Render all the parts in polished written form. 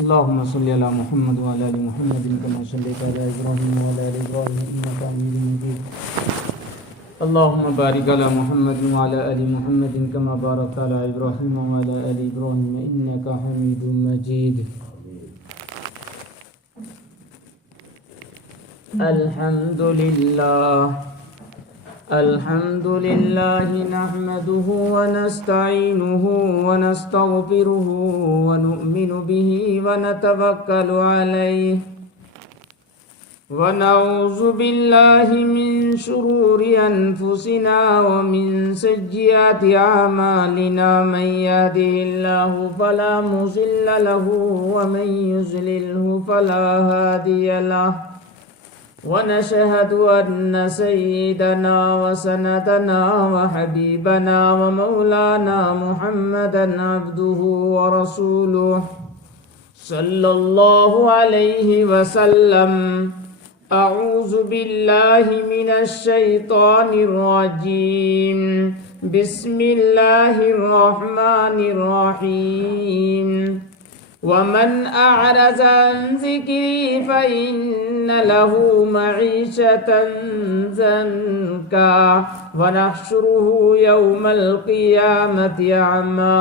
اللهم صل على محمد وعلى ال محمد كما صليت على ابراهيم وعلى ال ابراهيم انك حميد مجيد. اللهم بارك على محمد وعلى ال محمد كما باركت على ابراهيم وعلى ال ابراهيم انك حميد مجيد. الحمد لله نحمده ونستعينه ونستغفره ونؤمن به ونتوكل عليه ونعوذ بالله من شرور أنفسنا ومن سيئات أعمالنا من يهده الله فلا مضل له ومن يضلله فلا هادي له ونشهد أن سيدنا وسندنا وحبيبنا ومولانا محمدا عبده ورسوله صلى الله عليه وسلم. أعوذ بالله من الشيطان الرجيم. بسم الله الرحمن الرحيم. ومن أعرض عن ذكري فإن له معيشة ضنكا ونحشره يوم القيامة أعمى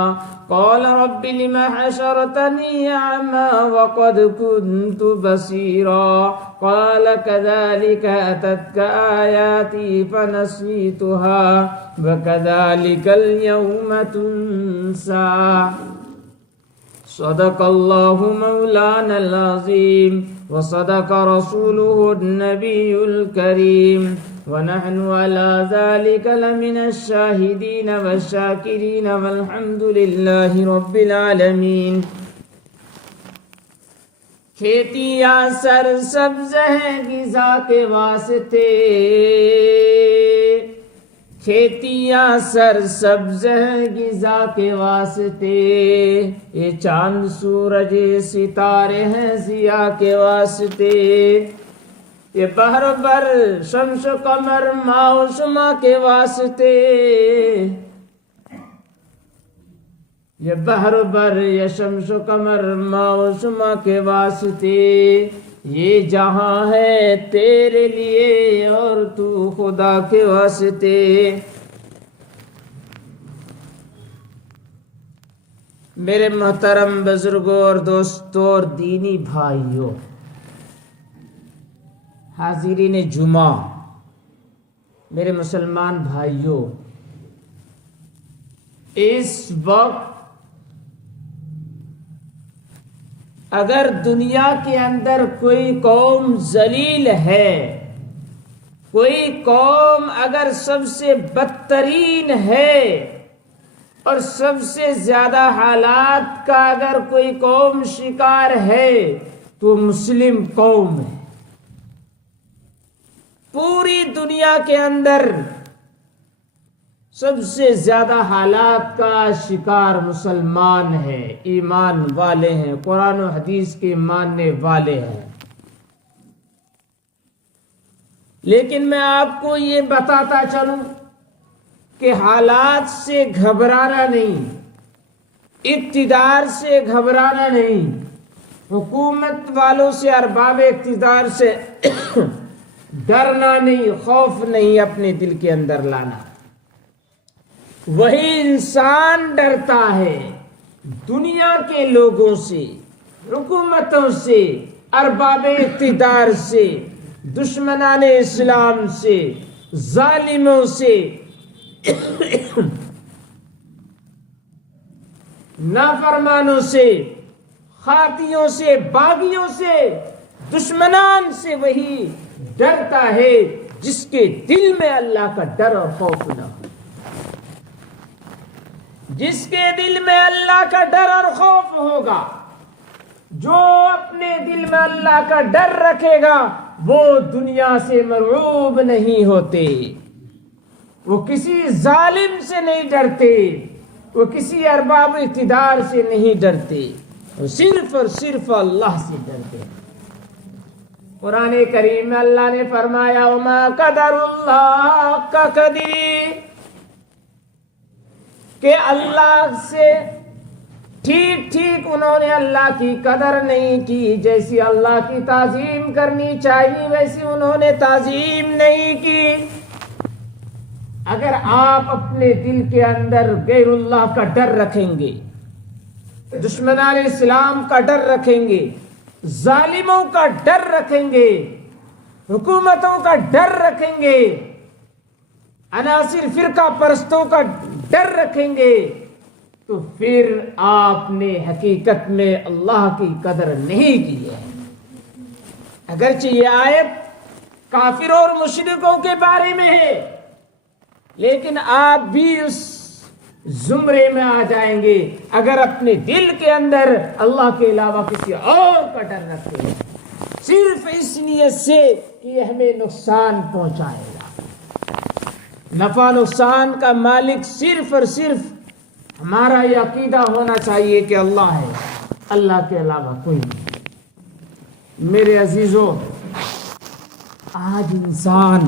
قال رب لم حشرتني أعمى وقد كنت بصيرا قال كذلك أتتك آياتي فنسيتها وكذلك اليوم تنسى. صدق الله مولانا العظيم وصدق رسوله النبي الكريم ونحن على ذلك لمن الشاهدين والشاكرين والحمد لله رب العالمين. کھیتیاں سرسبز ہیں غذا کے واسطے، کھیتیاں سرسبز ہیں غذا کے واسطے، یہ چاند سورج ستارے ہیں ضیاء کے واسطے، یہ بحر بر شمس و قمر ماء و شمع کے واسطے، یہ بحر بر یہ شمس و قمر ماء و شمع کے واسطے، یہ جہاں ہے تیرے لیے اور تو خدا کے واسطے. میرے محترم بزرگوں اور دوستوں اور دینی بھائیوں، حاضرین جمعہ، میرے مسلمان بھائیوں، اس وقت اگر دنیا کے اندر کوئی قوم ذلیل ہے، کوئی قوم اگر سب سے بدترین ہے اور سب سے زیادہ حالات کا اگر کوئی قوم شکار ہے تو مسلم قوم ہے. پوری دنیا کے اندر سب سے زیادہ حالات کا شکار مسلمان ہے، ایمان والے ہیں، قرآن و حدیث کے ماننے والے ہیں. لیکن میں آپ کو یہ بتاتا چلوں کہ حالات سے گھبرانا نہیں، اقتدار سے گھبرانا نہیں، حکومت والوں سے، ارباب اقتدار سے ڈرنا نہیں، خوف نہیں اپنے دل کے اندر لانا. وہی انسان ڈرتا ہے دنیا کے لوگوں سے، حکومتوں سے، ارباب اقتدار سے، دشمنان اسلام سے، ظالموں سے، نافرمانوں سے، خاطیوں سے، باغیوں سے، دشمنان سے وہی ڈرتا ہے جس کے دل میں اللہ کا ڈر اور خوف نہ ہو. جس کے دل میں اللہ کا ڈر اور خوف ہوگا، جو اپنے دل میں اللہ کا ڈر رکھے گا، وہ دنیا سے مرعوب نہیں ہوتے، وہ کسی ظالم سے نہیں ڈرتے، وہ کسی ارباب اقتدار سے نہیں ڈرتے، وہ صرف اور صرف اللہ سے ڈرتے. قرآن کریم میں اللہ نے فرمایا وما قدر اللہ کا قدری، کہ اللہ سے ٹھیک ٹھیک انہوں نے اللہ کی قدر نہیں کی، جیسی اللہ کی تعظیم کرنی چاہیے ویسی انہوں نے تعظیم نہیں کی۔ اگر آپ اپنے دل کے اندر غیر اللہ کا ڈر رکھیں گے، دشمنان اسلام کا ڈر رکھیں گے، ظالموں کا ڈر رکھیں گے، حکومتوں کا ڈر رکھیں گے، عناصر فرقہ پرستوں کا ڈر رکھیں گے، تو پھر آپ نے حقیقت میں اللہ کی قدر نہیں کی ہے۔ اگرچہ یہ آیت کافروں اور مشرکوں کے بارے میں ہے، لیکن آپ بھی اس زمرے میں آ جائیں گے اگر اپنے دل کے اندر اللہ کے علاوہ کسی اور کا ڈر رکھیں، صرف اس نیت سے کہ یہ ہمیں نقصان پہنچائے گا۔ نفع نقصان کا مالک صرف اور صرف ہمارا یہ عقیدہ ہونا چاہیے کہ اللہ ہے، اللہ کے علاوہ کوئی نہیں۔ میرے عزیزوں، آج انسان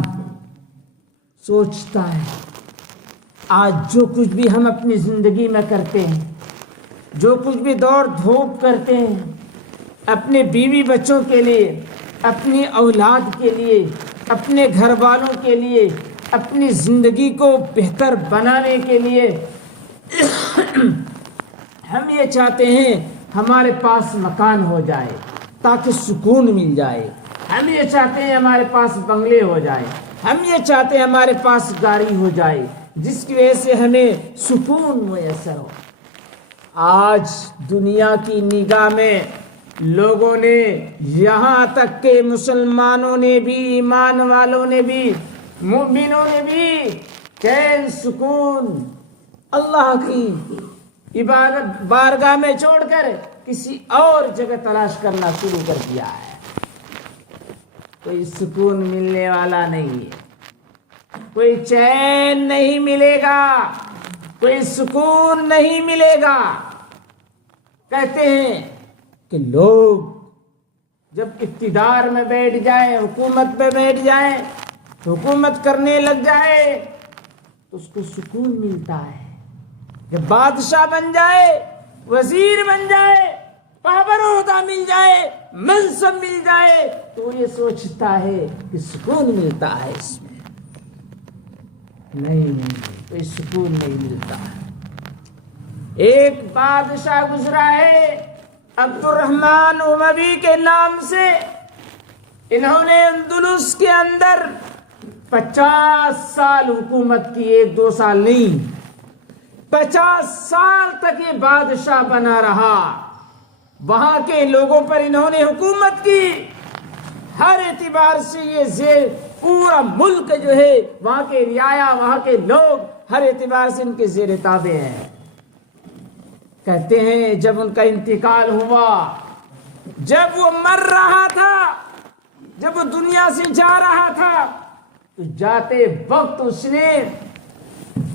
سوچتا ہے، آج جو کچھ بھی ہم اپنی زندگی میں کرتے ہیں، جو کچھ بھی دوڑ دھوپ کرتے ہیں اپنے بیوی بچوں کے لیے، اپنی اولاد کے لیے، اپنے گھر والوں کے لیے، اپنی زندگی کو بہتر بنانے کے لیے، ہم یہ چاہتے ہیں ہمارے پاس مکان ہو جائے تاکہ سکون مل جائے، ہم یہ چاہتے ہیں ہمارے پاس بنگلے ہو جائے، ہم یہ چاہتے ہیں ہمارے پاس گاڑی ہو جائے جس کی وجہ سے ہمیں سکون میسر ہو۔ آج دنیا کی نگاہ میں لوگوں نے، یہاں تک کہ مسلمانوں نے بھی، ایمان والوں نے بھی، مومنوں نے بھی چین سکون اللہ کی عبادت بارگاہ میں چھوڑ کر کسی اور جگہ تلاش کرنا شروع کر دیا ہے۔ کوئی سکون ملنے والا نہیں ہے، کوئی چین نہیں ملے گا، کوئی سکون نہیں ملے گا۔ کہتے ہیں کہ لوگ جب اقتدار میں بیٹھ جائیں، حکومت پہ بیٹھ جائیں، حکومت کرنے لگ جائے تو اس کو سکون ملتا ہے۔ جب بادشاہ بن جائے، وزیر بن جائے، پاور عہدہ مل جائے، منصب مل جائے تو یہ سوچتا ہے کہ سکون ملتا ہے اس میں۔ نہیں، کوئی سکون نہیں ملتا۔ ایک بادشاہ گزرا ہے عبد الرحمن اموی کے نام سے، انہوں نے اندلس کے اندر 50 سال حکومت کی، 1-2 سال نہیں، 50 سال تک یہ بادشاہ بنا رہا۔ وہاں کے لوگوں پر انہوں نے حکومت کی، ہر اعتبار سے یہ پورا ملک جو ہے، وہاں کے رعایا، وہاں کے لوگ ہر اعتبار سے ان کے زیر تابع ہیں۔ کہتے ہیں جب ان کا انتقال ہوا، جب وہ مر رہا تھا، جب وہ دنیا سے جا رہا تھا، تو جاتے وقت اس نے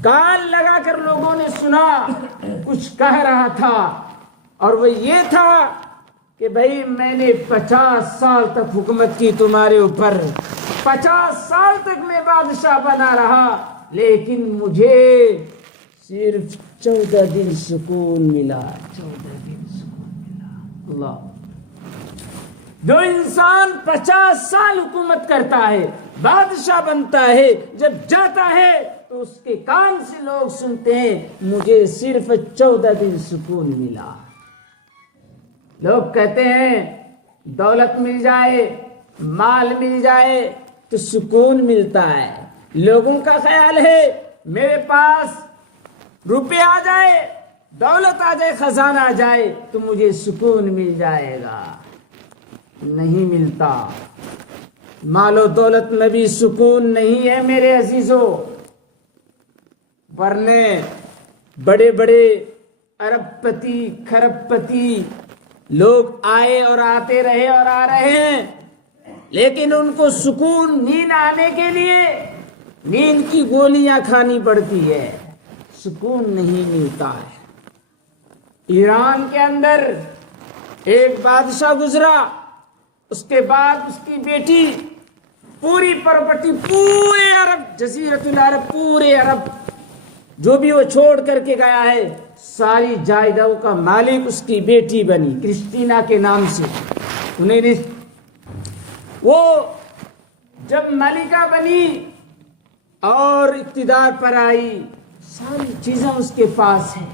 کان لگا کر لوگوں نے سنا کچھ کہہ رہا تھا، اور وہ یہ تھا کہ بھائی میں نے 50 سال تک حکومت کی تمہارے اوپر، 50 سال تک میں بادشاہ بنا رہا، لیکن مجھے صرف 14 دن سکون ملا، 14 دن سکون ملا۔ اللہ، جو انسان 50 سال حکومت کرتا ہے، بادشاہ بنتا ہے، جب جاتا ہے تو اس کے کان سے لوگ سنتے ہیں مجھے صرف 14 دن سکون ملا۔ لوگ کہتے ہیں دولت مل جائے، مال مل جائے تو سکون ملتا ہے۔ لوگوں کا خیال ہے میرے پاس روپے آ جائے، دولت آ جائے، خزانہ آ جائے تو مجھے سکون مل جائے گا۔ نہیں ملتا، مال و دولت میں بھی سکون نہیں ہے میرے عزیزوں، ورنہ بڑے بڑے ارب پتی، کھرب پتی لوگ آئے اور آتے رہے اور آ رہے ہیں، لیکن ان کو سکون نیند آنے کے لیے نیند کی گولیاں کھانی پڑتی ہے، سکون نہیں ملتا ہے۔ ایران کے اندر ایک بادشاہ گزرا، اس کے بعد اس کی بیٹی پوری پراپرٹی، پورے عرب، جزیرۃ العرب، پورے عرب جو بھی وہ چھوڑ کر کے گیا ہے، ساری جائیدادوں کا مالک اس کی بیٹی بنی کرسٹینا کے نام سے. وہ جب ملکہ بنی اور اقتدار پر آئی، ساری چیزیں اس کے پاس ہیں،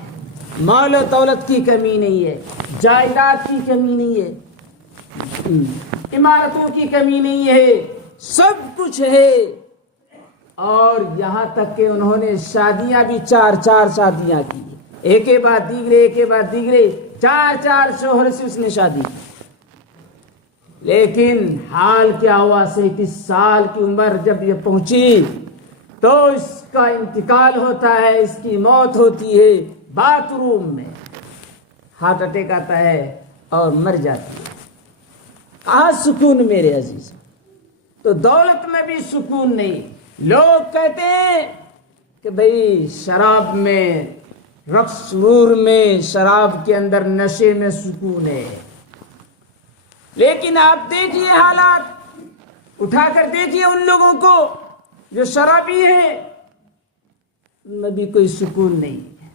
مال و دولت کی کمی نہیں ہے، جائیداد کی کمی نہیں ہے، عمارتوں کی کمی نہیں ہے، سب کچھ ہے. اور یہاں تک کہ انہوں نے شادیاں بھی 4 شادیاں کی، ایک کے بعد دیگرے، ایک کے بعد دیگرے، 4 شوہر سے اس نے شادی کی. لیکن حال کیا ہوا، 37 سال کی عمر جب یہ پہنچی تو اس کا انتقال ہوتا ہے، اس کی موت ہوتی ہے باتھ روم میں، ہارٹ اٹیک آتا ہے اور مر جاتی ہے. کہاں سکون میرے عزیز؟ تو دولت میں بھی سکون نہیں. لوگ کہتے ہیں کہ بھئی شراب میں، رقص سرور میں، شراب کے اندر، نشے میں سکون ہے. لیکن آپ دیکھیے حالات، اٹھا کر دیکھیے ان لوگوں کو جو شرابی ہیں، ان میں بھی کوئی سکون نہیں ہے،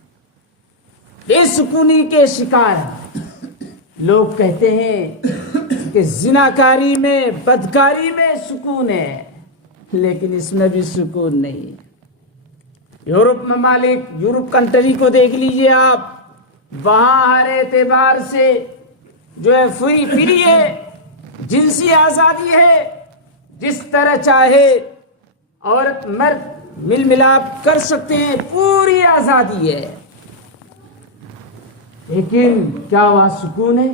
بے سکونی کے شکار ہیں. لوگ کہتے ہیں کہ زناکاری میں، بدکاری میں سکون ہے، لیکن اس میں بھی سکون نہیں. یورپ ممالک، یورپ کنٹری کو دیکھ لیجئے آپ، وہاں ہر اعتبار سے جو ہے فری ہے، جنسی آزادی ہے، جس طرح چاہے عورت مرد مل ملاپ کر سکتے ہیں، پوری آزادی ہے. لیکن کیا وہاں سکون ہے؟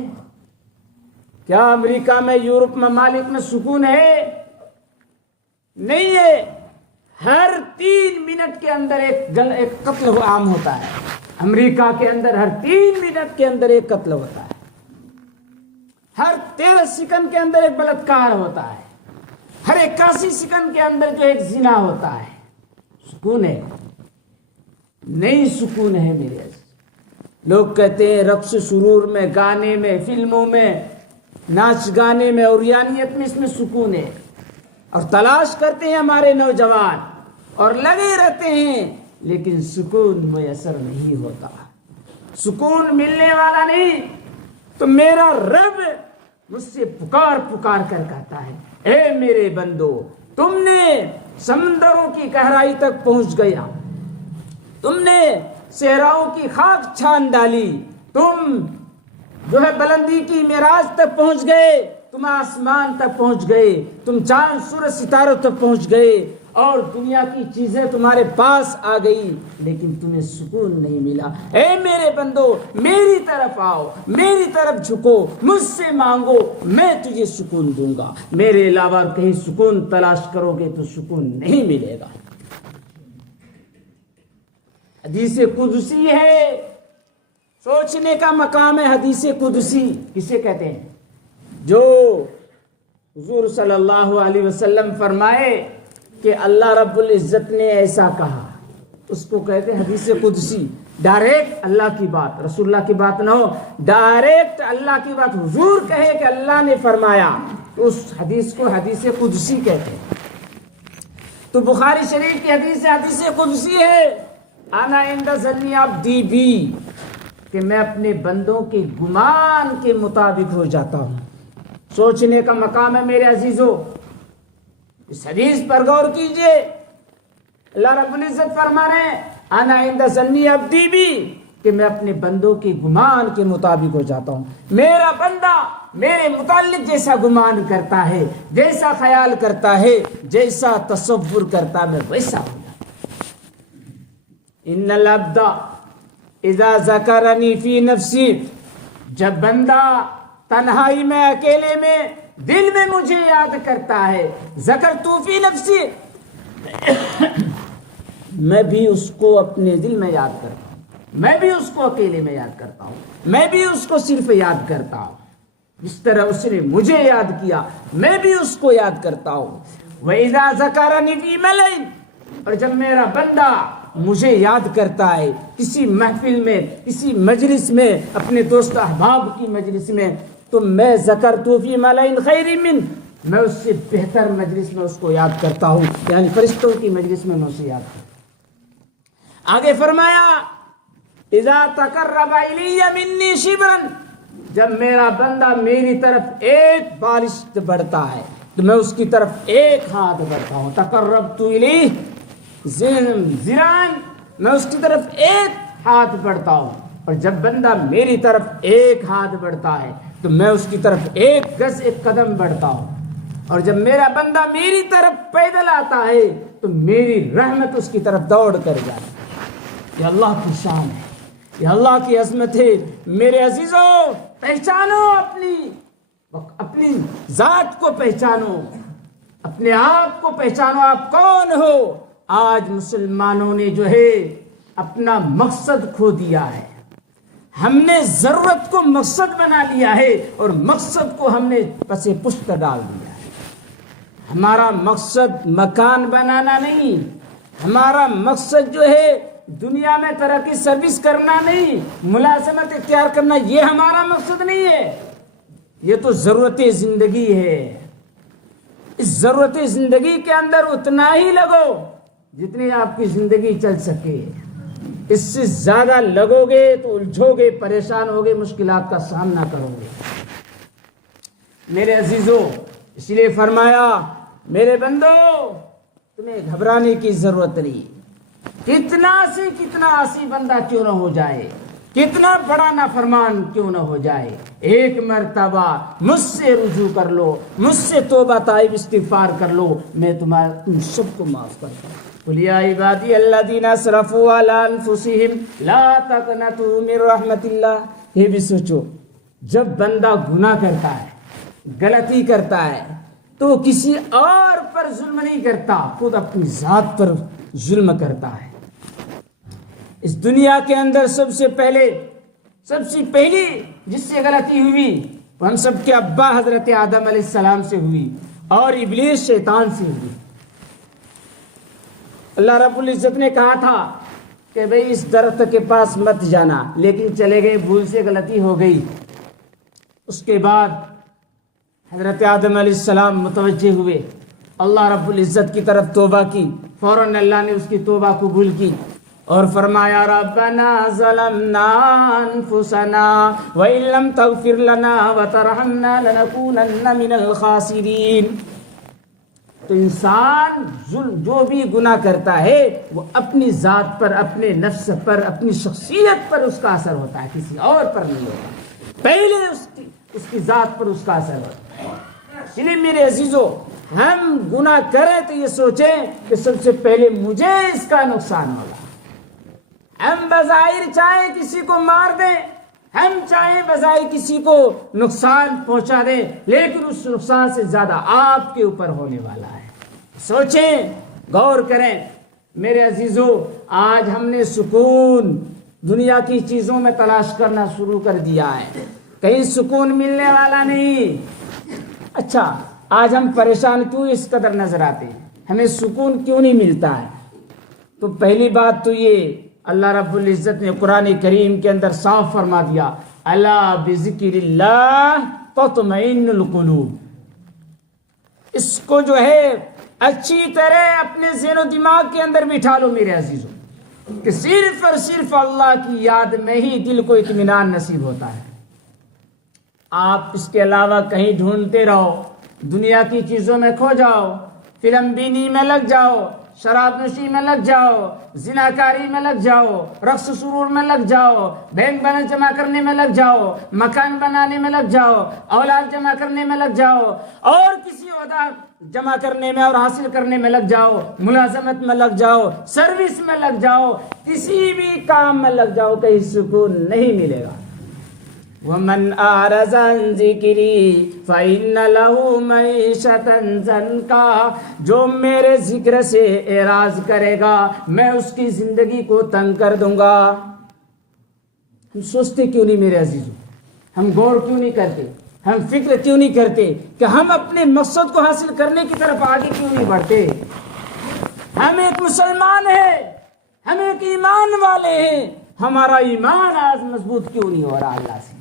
کیا امریکہ میں، یورپ ممالک میں سکون ہے؟ نہیں ہے. ہر 3 منٹ کے اندر ایک قتل عام ہوتا ہے. امریکہ کے اندر ہر 3 منٹ کے اندر ایک قتل ہوتا ہے، ہر 13 سیکنڈ کے اندر ایک بلاత్కాر ہوتا ہے، ہر 81 سیکنڈ کے اندر جو ایک زنا ہوتا ہے. سکون ہے؟ نہیں سکون ہے میرے عزیز. لوگ کہتے ہیں رقص سرور میں، گانے میں، فلموں میں، ناچ گانے میں، عریانیت میں، اس میں سکون ہے. اور تلاش کرتے ہیں ہمارے نوجوان اور لگے رہتے ہیں، لیکن سکون میسر نہیں ہوتا، سکون ملنے والا نہیں. تو میرا رب مجھ سے پکار کر کہتا ہے، اے میرے بندو، تم نے سمندروں کی گہرائی تک پہنچ گیا، تم نے صحراؤں کی خاک چھان ڈالی، تم جو ہے بلندی کی معراج تک پہنچ گئے، تم آسمان تک پہنچ گئے، تم چاند سورج ستاروں تک پہنچ گئے، اور دنیا کی چیزیں تمہارے پاس آ گئی، لیکن تمہیں سکون نہیں ملا. اے میرے بندو، میری طرف آؤ، میری طرف جھکو، مجھ سے مانگو، میں تجھے سکون دوں گا. میرے علاوہ کہیں سکون تلاش کرو گے تو سکون نہیں ملے گا. حدیث قدسی ہے، سوچنے کا مقام ہے. حدیث قدسی کسے کہتے ہیں؟ جو حضور صلی اللہ علیہ وسلم فرمائے کہ اللہ رب العزت نے ایسا کہا، اس کو کہتے ہیں حدیث قدسی. ڈائریکٹ اللہ کی بات، رسول اللہ کی بات نہ ہو، ڈائریکٹ اللہ کی بات حضور کہے کہ اللہ نے فرمایا، تو اس حدیث کو حدیث قدسی کہتے ہیں. تو بخاری شریف کی حدیث قدسی ہے، انا عند ظن عبدی بی، کہ میں اپنے بندوں کے گمان کے مطابق ہو جاتا ہوں. سوچنے کا مقام ہے میرے عزیزو. اس حدیث پر غور کیجئے. اللہ رب العزت فرما رہے ہیں انا عند ظن عبدی بی، کہ میں اپنے بندوں کے گمان کے مطابق ہو جاتا ہوں. میرا بندہ میرے متعلق جیسا گمان کرتا ہے، جیسا خیال کرتا ہے، جیسا تصور کرتا ہے، میں ویسا ہوں. ان العبد اذا ذکرنی فی نفسی، جب بندہ تنہائی میں، اکیلے میں، دل میں مجھے یاد کرتا ہے، ذکرت فی نفسی، میں بھی اس کو اپنے دل میں یاد کرتا ہوں، میں بھی اس کو اکیلے میں یاد کرتا ہوں، میں بھی اس کو صرف یاد کرتا ہوں جس طرح اس نے مجھے یاد کیا، میں بھی اس کو یاد کرتا ہوں. وَإِذَا ذَكَرَنِي فِي مَلَئٍ، اور جب میرا بندہ مجھے یاد کرتا ہے کسی محفل میں، کسی مجلس میں، اپنے دوست احباب کی مجلس میں، تو میں ذکرت فی ملئ خیر من، میں اس سے بہتر مجلس میں اس کو یاد کرتا ہوں، یعنی فرشتوں کی مجلس میں اسے یاد کرتا ہوں. آگے فرمایا اذا تقرب الی منی شبرا، جب میرا بندہ میری طرف ایک بالشت بڑھتا ہے تو میں اس کی طرف ایک ہاتھ بڑھتا ہوں. تقربت الیہ ذراعا، میں اس کی طرف ایک ہاتھ بڑھتا ہوں. اور جب بندہ میری طرف ایک ہاتھ بڑھتا ہے تو میں اس کی طرف ایک گز ایک قدم بڑھتا ہوں. اور جب میرا بندہ میری طرف پیدل آتا ہے تو میری رحمت اس کی طرف دوڑ کر جاتی ہے. یہ اللہ کی شان ہے، یہ اللہ کی عظمت ہے. میرے عزیزو، پہچانو اپنی ذات کو پہچانو، اپنے آپ کو پہچانو، آپ کون ہو. آج مسلمانوں نے جو ہے اپنا مقصد کھو دیا ہے. ہم نے ضرورت کو مقصد بنا لیا ہے اور مقصد کو ہم نے پس پشت ڈال دیا ہے. ہمارا مقصد مکان بنانا نہیں، ہمارا مقصد جو ہے دنیا میں ترقی سروس کرنا نہیں، ملازمت اختیار کرنا، یہ ہمارا مقصد نہیں ہے. یہ تو ضرورت زندگی ہے. اس ضرورت زندگی کے اندر اتنا ہی لگو جتنی آپ کی زندگی چل سکے. اس سے زیادہ لگو گے تو الجھو گے، پریشان ہوگے، مشکلات کا سامنا کرو گے. میرے عزیزو، اس لیے فرمایا میرے بندو تمہیں گھبرانے کی ضرورت نہیں. کتنا سے کتنا عاصی بندہ کیوں نہ ہو جائے، کتنا بڑا نافرمان کیوں نہ ہو جائے، ایک مرتبہ مجھ سے رجوع کر لو، مجھ سے توبہ طائب استغفار کر لو، میں تم سب کو معاف کرتا ہوں. قل یا عبادی الذین اسرفوا علی انفسہم لا تقنطوا من رحمت اللہ. یہ بھی سوچو، جب بندہ گناہ کرتا ہے، غلطی کرتا ہے تو وہ کسی اور پر ظلم نہیں کرتا، خود اپنی ذات پر ظلم کرتا ہے. اس دنیا کے اندر سب سے پہلی جس سے غلطی ہوئی وہ ہم سب کے ابا حضرت آدم علیہ السلام سے ہوئی اور ابلیس شیطان سے ہوئی. اللہ رب العزت نے کہا تھا کہ بھئی اس درخت کے پاس مت جانا، لیکن چلے گئے، بھول سے غلطی ہو گئی. اس کے بعد حضرت آدم علیہ السلام متوجہ ہوئے، اللہ رب العزت کی طرف توبہ کی. فوراً اللہ نے اس کی توبہ قبول کی اور فرمایا ربنا ظلمنا انفسنا وان لم تغفر لنا وترحمنا لنكونن من الخاسرین. تو انسان جو بھی گناہ کرتا ہے وہ اپنی ذات پر، اپنے نفس پر، اپنی شخصیت پر اس کا اثر ہوتا ہے، کسی اور پر نہیں ہوتا. پہلے اس کی ذات پر اس کا اثر ہوتا ہے. اس لیے میرے عزیزو، ہم گناہ کریں تو یہ سوچیں کہ سب سے پہلے مجھے اس کا نقصان ہوگا. ہم بظاہر چاہیں کسی کو مار دیں، ہم چاہیں بظاہر کسی کو نقصان پہنچا دیں، لیکن اس نقصان سے زیادہ آپ کے اوپر ہونے والا ہے. سوچیں، غور کریں. میرے عزیزو، آج ہم نے سکون دنیا کی چیزوں میں تلاش کرنا شروع کر دیا ہے، کہیں سکون ملنے والا نہیں. اچھا، آج ہم پریشان کیوں اس قدر نظر آتے ہیں، ہمیں سکون کیوں نہیں ملتا ہے؟ تو پہلی بات تو یہ اللہ رب العزت نے قرآن کریم کے اندر صاف فرما دیا، الا بذکر اللہ تطمئن القلوب. اس کو جو ہے اچھی طرح اپنے ذہن و دماغ کے اندر بٹھا لو میرے عزیزوں، کہ صرف اور صرف اللہ کی یاد میں ہی دل کو اطمینان نصیب ہوتا ہے. آپ اس کے علاوہ کہیں ڈھونڈتے رہو، دنیا کی چیزوں میں کھو جاؤ، فلم بینی میں لگ جاؤ، شراب نوشی میں لگ جاؤ، زناکاری میں لگ جاؤ، رقص سرور میں لگ جاؤ، بینک بیلنس جمع کرنے میں لگ جاؤ، مکان بنانے میں لگ جاؤ، اولاد جمع کرنے میں لگ جاؤ، اور کسی عہدہ جمع کرنے میں اور حاصل کرنے میں لگ جاؤ، ملازمت میں لگ جاؤ، سروس میں لگ جاؤ، کسی بھی کام میں لگ جاؤ، کہیں سکون نہیں ملے گا. وَمَنْ أَعْرَضَ عَنْ ذِكْرِي فَإِنَّ لَهُ مَعِيشَةً ضَنْكًا. جو میرے ذکر سے اعراض کرے گا میں اس کی زندگی کو تنگ کر دوں گا. ہم سوچتے کیوں نہیں میرے عزیزوں، ہم غور کیوں نہیں کرتے، ہم فکر کیوں نہیں کرتے کہ ہم اپنے مقصد کو حاصل کرنے کی طرف آگے کیوں نہیں بڑھتے؟ ہم ایک مسلمان ہیں، ہم ایک ایمان والے ہیں، ہمارا ایمان آج مضبوط کیوں نہیں ہو رہا اللہ سے؟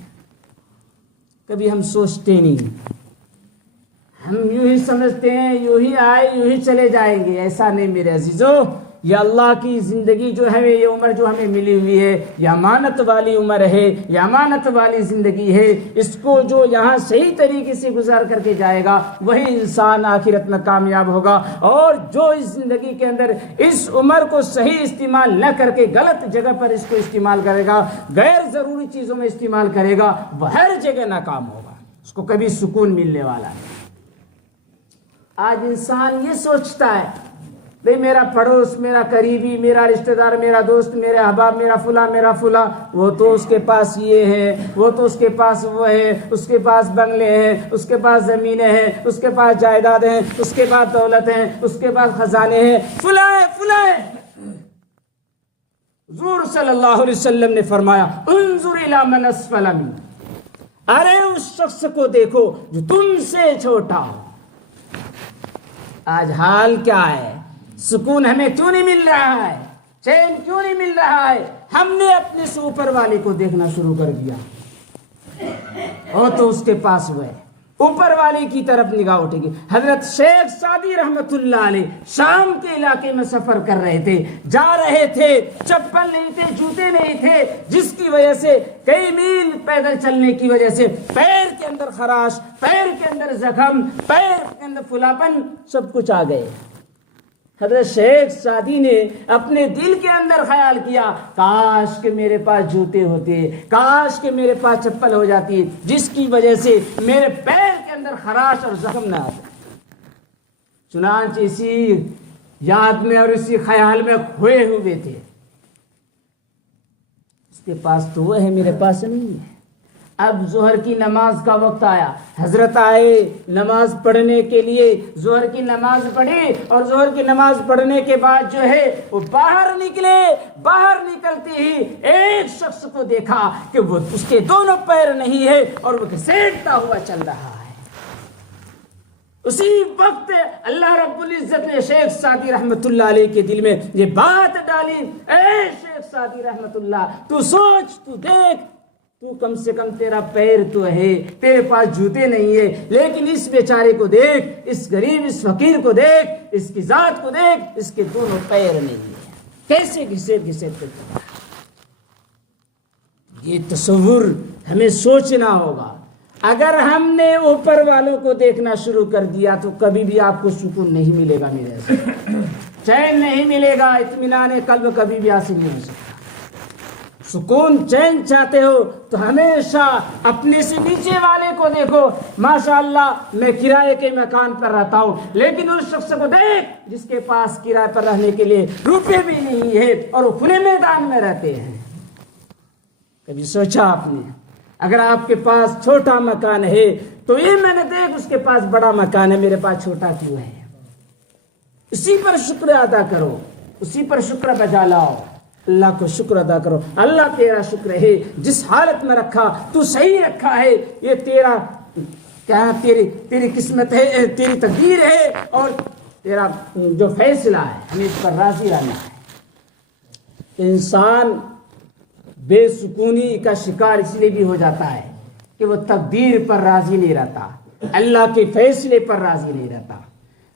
کبھی ہم سوچتے نہیں، ہم یوں ہی سمجھتے ہیں یوں ہی آئے یوں ہی چلے جائیں گے. ایسا نہیں میرے عزیزو، یہ اللہ کی زندگی جو ہے، یہ عمر جو ہمیں ملی ہوئی ہے، یہ امانت والی عمر ہے، یہ امانت والی زندگی ہے. اس کو جو یہاں صحیح طریقے سے گزار کر کے جائے گا وہی انسان آخرت میں کامیاب ہوگا. اور جو اس زندگی کے اندر اس عمر کو صحیح استعمال نہ کر کے غلط جگہ پر اس کو استعمال کرے گا، غیر ضروری چیزوں میں استعمال کرے گا، وہ ہر جگہ ناکام ہوگا، اس کو کبھی سکون ملنے والا نہیں. آج انسان یہ سوچتا ہے بھئی میرا پڑوس، میرا قریبی، میرا رشتہ دار، میرا دوست، میرے احباب، میرا فلاں، وہ تو اس کے پاس یہ ہے، وہ تو اس کے پاس وہ ہے، اس کے پاس بنگلے ہیں، اس کے پاس زمینیں ہیں، اس کے پاس جائیداد ہیں، اس کے پاس دولت ہیں، اس کے پاس خزانے ہیں، فلاں ہے. حضور صلی اللہ علیہ وسلم نے فرمایا انظر الی من اسفل منک، ارے اس شخص کو دیکھو جو تم سے چھوٹا ہو. آج حال کیا ہے؟ سکون ہمیں کیوں نہیں مل رہا ہے؟ چین کیوں نہیں مل رہا ہے؟ ہم نے اپنے سے اوپر والے کو دیکھنا شروع کر دیا، اور تو اس کے پاس وہ ہے، اوپر والے کی طرف نگاہ اٹھے گی. حضرت شیخ سعدی رحمت اللہ علیہ شام کے علاقے میں سفر کر رہے تھے، جا رہے تھے، چپل نہیں تھے، جوتے نہیں تھے، جس کی وجہ سے کئی میل پیدل چلنے کی وجہ سے پیر کے اندر خراش، پیر کے اندر زخم، پیر کے اندر پھلاپن، سب کچھ آ گئے. حضرت شیخ سعدی نے اپنے دل کے اندر خیال کیا کاش کہ میرے پاس جوتے ہوتے، کاش کہ میرے پاس چپل ہو جاتی جس کی وجہ سے میرے پیر کے اندر خراش اور زخم نہ آتا. چنانچہ اسی یاد میں اور اسی خیال میں کھوئے ہوئے تھے. اس کے پاس تو وہ ہے، میرے پاس نہیں ہے. اب ظہر کی نماز کا وقت آیا، حضرت آئے نماز پڑھنے کے لیے، ظہر کی نماز پڑھی، اور ظہر کی نماز پڑھنے کے بعد جو ہے وہ باہر نکلے. باہر نکلتے ہی ایک شخص کو دیکھا کہ وہ اس کے دونوں پیر نہیں ہے اور وہ گھسیٹتا ہوا چل رہا ہے. اسی وقت اللہ رب العزت نے شیخ سعدی رحمت اللہ علیہ کے دل میں یہ بات ڈالی، اے شیخ سعدی رحمت اللہ، تو سوچ، تو دیکھ، تو کم سے کم تیرا پیر تو ہے، تیرے پاس جوتے نہیں ہے، لیکن اس بیچارے کو دیکھ، اس غریب، اس فقیر کو دیکھ، اس کی ذات کو دیکھ، اس کے دونوں پیر نہیں ہیں، کیسے گھسیٹ کرتا. یہ تصور ہمیں سوچنا ہوگا. اگر ہم نے اوپر والوں کو دیکھنا شروع کر دیا تو کبھی بھی آپ کو سکون نہیں ملے گا، میرے سے چین نہیں ملے گا، اطمینان قلب کبھی بھی حاصل نہیں ہو سکتا. سکون، چین چاہتے ہو تو ہمیشہ اپنے سے نیچے والے کو دیکھو. ماشاءاللہ میں کرائے کے مکان پر رہتا ہوں، لیکن اس شخص کو دیکھ جس کے پاس کرائے پر رہنے کے لیے روپے بھی نہیں ہے اور وہ کھلے میدان میں رہتے ہیں. کبھی سوچا آپ نے اگر آپ کے پاس چھوٹا مکان ہے تو یہ میں نے دیکھ اس کے پاس بڑا مکان ہے، میرے پاس چھوٹا کیوں ہے؟ اسی پر شکر ادا کرو، اسی پر شکر بجا لاؤ، اللہ کو شکر ادا کرو. اللہ تیرا شکر ہے، جس حالت میں رکھا تو صحیح رکھا ہے. یہ تیرا کیا، تیری قسمت ہے، تیری تقدیر ہے، اور تیرا جو فیصلہ ہے ہمیں اس پر راضی رہنا ہے. انسان بے سکونی کا شکار اس لیے بھی ہو جاتا ہے کہ وہ تقدیر پر راضی نہیں رہتا، اللہ کے فیصلے پر راضی نہیں رہتا.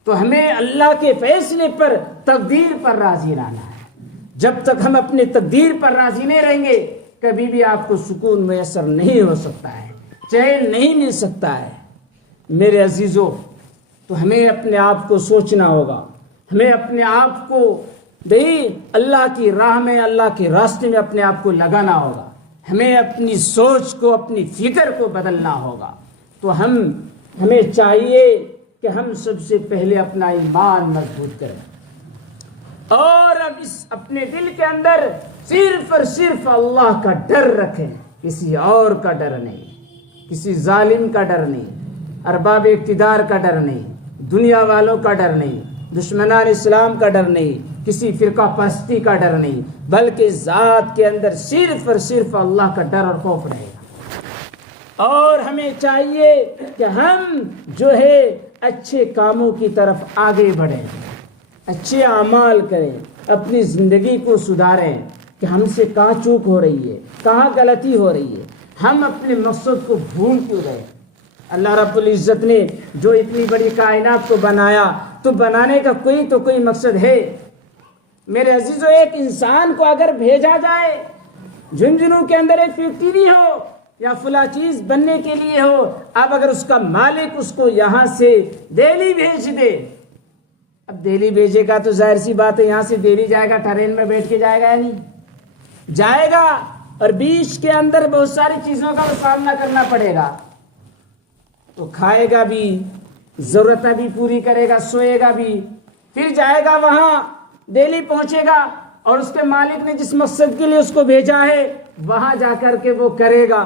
تو ہمیں اللہ کے فیصلے پر، تقدیر پر راضی رہنا ہے. جب تک ہم اپنے تقدیر پر راضی نہیں رہیں گے کبھی بھی آپ کو سکون میسر نہیں ہو سکتا ہے، چین نہیں مل سکتا ہے. میرے عزیزوں، تو ہمیں اپنے آپ کو سوچنا ہوگا، ہمیں اپنے آپ کو اللہ کی راہ میں، اللہ کے راستے میں اپنے آپ کو لگانا ہوگا. ہمیں اپنی سوچ کو، اپنی فکر کو بدلنا ہوگا. تو ہمیں چاہیے کہ ہم سب سے پہلے اپنا ایمان مضبوط کریں، اور اب اس اپنے دل کے اندر صرف اور صرف اللہ کا ڈر رکھیں، کسی اور کا ڈر نہیں، کسی ظالم کا ڈر نہیں، ارباب اقتدار کا ڈر نہیں، دنیا والوں کا ڈر نہیں، دشمنان اسلام کا ڈر نہیں، کسی فرقہ پرستی کا ڈر نہیں، بلکہ ذات کے اندر صرف اور صرف اللہ کا ڈر اور خوف رہے گا. اور ہمیں چاہیے کہ ہم جو ہے اچھے کاموں کی طرف آگے بڑھیں، اچھے اعمال کریں، اپنی زندگی کو سدھاریں کہ ہم سے کہاں چوک ہو رہی ہے، کہاں غلطی ہو رہی ہے، ہم اپنے مقصد کو بھول کیوں گئے. اللہ رب العزت نے جو اتنی بڑی کائنات کو بنایا تو بنانے کا کوئی مقصد ہے. میرے عزیزو ایک انسان کو اگر بھیجا جائے جھنجھنوں کے اندر ایک فیکٹری ہو یا فلاں چیز بننے کے لیے ہو، اب اگر اس کا مالک اس کو یہاں سے دہلی بھیج دے، اب دہلی بھیجے گا تو ظاہر سی بات ہے یہاں سے دہلی جائے گا، ٹرین میں بیٹھ کے جائے گا یا نہیں جائے گا، اور بیچ کے اندر بہت ساری چیزوں کا سامنا کرنا پڑے گا، تو کھائے گا بھی، ضرورتیں بھی پوری کرے گا، سوئے گا بھی، پھر جائے گا وہاں دہلی پہنچے گا، اور اس کے مالک نے جس مقصد کے لیے اس کو بھیجا ہے وہاں جا کر کے وہ کرے گا۔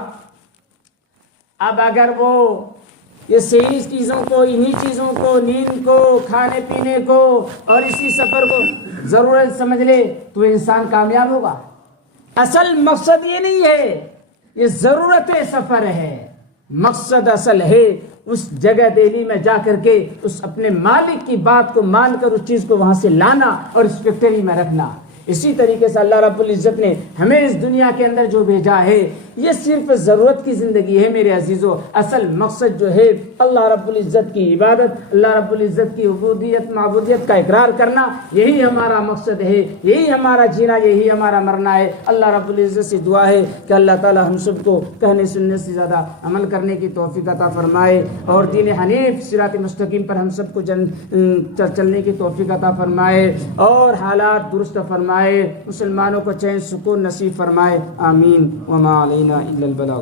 اب اگر وہ یہ صحیح چیزوں کو، انہی چیزوں کو، نیند کو، کھانے پینے کو اور اسی سفر کو ضرورت سمجھ لے تو انسان کامیاب ہوگا۔ اصل مقصد یہ نہیں ہے، یہ ضرورت سفر ہے، مقصد اصل ہے اس جگہ دہلی میں جا کر کے اس اپنے مالک کی بات کو مان کر اس چیز کو وہاں سے لانا اور اس فیکٹری میں رکھنا۔ اسی طریقے سے اللہ رب العزت نے ہمیں اس دنیا کے اندر جو بھیجا ہے یہ صرف ضرورت کی زندگی ہے میرے عزیزو۔ اصل مقصد جو ہے اللہ رب العزت کی عبادت، اللہ رب العزت کی عبودیت، معبودیت کا اقرار کرنا، یہی ہمارا مقصد ہے، یہی ہمارا جینا، یہی ہمارا مرنا ہے۔ اللہ رب العزت سے دعا ہے کہ اللہ تعالی ہم سب کو کہنے سننے سے زیادہ عمل کرنے کی توفیق عطا فرمائے، اور دین حنیف صراط مستقیم پر ہم سب کو چلنے کی توفیق عطا فرمائے، اور حالات درست فرمائے، مسلمانوں کو چین سکون نصیب فرمائے، آمین۔ وما علینا الا البلاغ۔